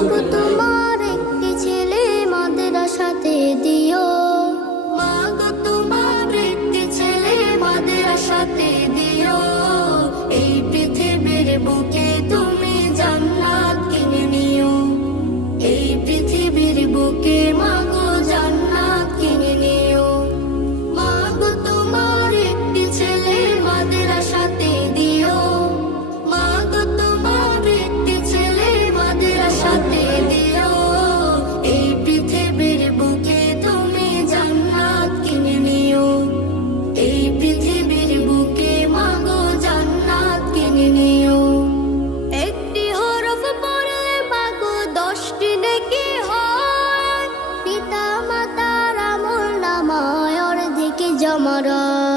মাগো তোমার একটি ছেলে মাদ্রাসাতে দিও, মাগো তোমার একটি ছেলে মাদ্রাসাতে দিও। এই পৃথিবীর বুকে তুমি জান্নাত কিনে নিও, এই পৃথিবীর বুকে মাগো জান্নাত কিনে নিও। মাগো তোমার একটি ছেলে মাদ্রাসাতে দিও, মাগো তোমার একটি ছেলে মাদ্রাসাতে দিও। এই পৃথিবীর বুকে তুমি জান্নাত কিনে নিও, এই পৃথিবীর বুকে মাগো জান্নাত কিনে নিও। একটি হরফ পড়লে মাগো 10টি নেকি হয়, পিতা মাতার আমল নামায় অর্ধেক জমা রয়।